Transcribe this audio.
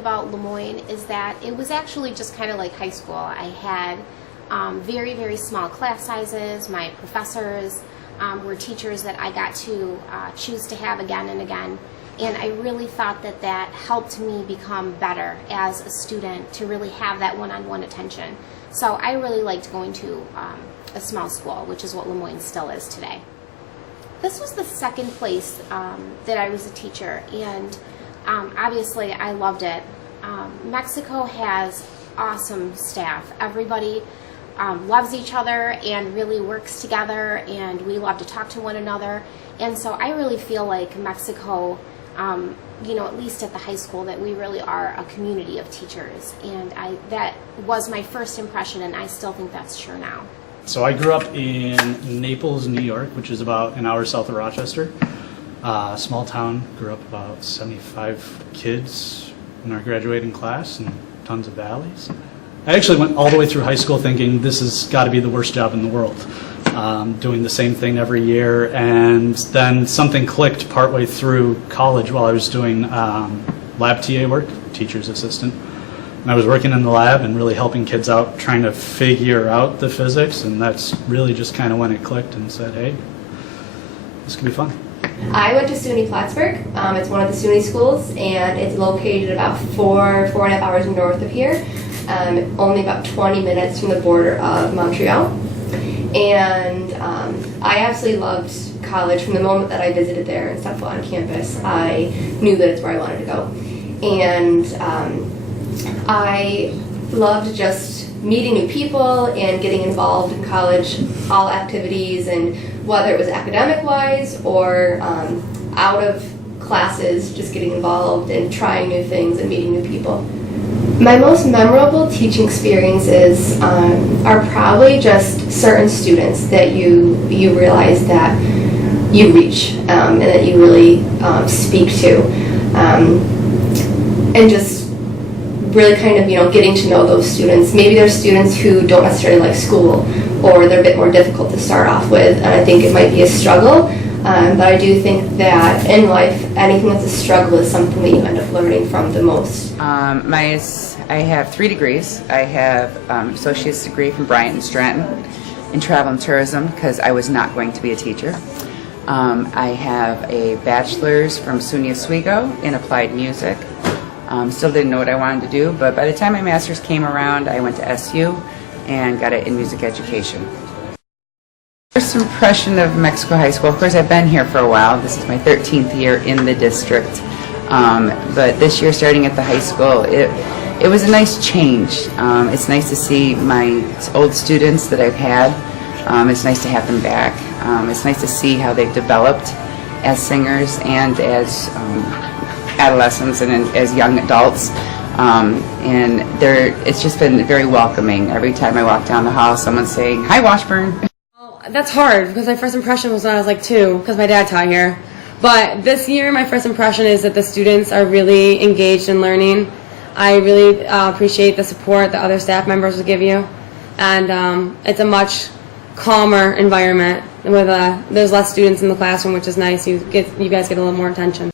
about Lemoyne is that it was actually just kind of like high school. I had very, very small class sizes. My professors were teachers that I got to choose to have again and again. And I really thought that that helped me become better as a student, to really have that one-on-one attention. So I really liked going to a small school, which is what Lemoyne still is today. This was the second place that I was a teacher, and obviously I loved it. Mexico has awesome staff. Everybody loves each other and really works together, and we love to talk to one another. And so I really feel like Mexico, you know, at least at the high school, that we really are a community of teachers. And that was my first impression, and I still think that's true now. So I grew up in Naples, New York, which is about an hour south of Rochester. Small town, grew up about 75 kids in our graduating class and tons of valleys. I actually went all the way through high school thinking this has got to be the worst job in the world, doing the same thing every year. And then something clicked partway through college while I was doing lab TA work, teacher's assistant. And I was working in the lab and really helping kids out, trying to figure out the physics, and that's really just kind of when it clicked and said, hey, this could be fun. I went to SUNY Plattsburgh. It's one of the SUNY schools, and it's located about 4.5 hours north of here, only about 20 minutes from the border of Montreal. And I absolutely loved college. From the moment that I visited there and stepped on campus, I knew that it's where I wanted to go. And I loved just meeting new people and getting involved in college, all activities, and whether it was academic-wise or out of classes, just getting involved and trying new things and meeting new people. My most memorable teaching experiences are probably just certain students that you realize that you reach and that you really speak to, and just really kind of, getting to know those students. Maybe there's students who don't necessarily like school, or they're a bit more difficult to start off with, and I think it might be a struggle, but I do think that in life, anything that's a struggle is something that you end up learning from the most. I have 3 degrees. I have associate's degree from Bryant and Stratton in travel and tourism, because I was not going to be a teacher. I have a bachelor's from SUNY Oswego in applied music. Still didn't know what I wanted to do, but by the time my master's came around, I went to SU and got it in music education. First impression of Mexico High School, of course I've been here for a while. This is my 13th year in the district, but this year starting at the high school, it was a nice change. It's nice to see my old students that I've had. It's nice to have them back. It's nice to see how they've developed as singers and as adolescents and as young adults, and it's just been very welcoming. Every time I walk down the hall, someone's saying, "Hi, Washburn." Well, that's hard, because my first impression was when I was like 2, because my dad taught here. But this year, my first impression is that the students are really engaged in learning. I really appreciate the support that other staff members will give you, and it's a much calmer environment with there's less students in the classroom, which is nice. You guys get a little more attention.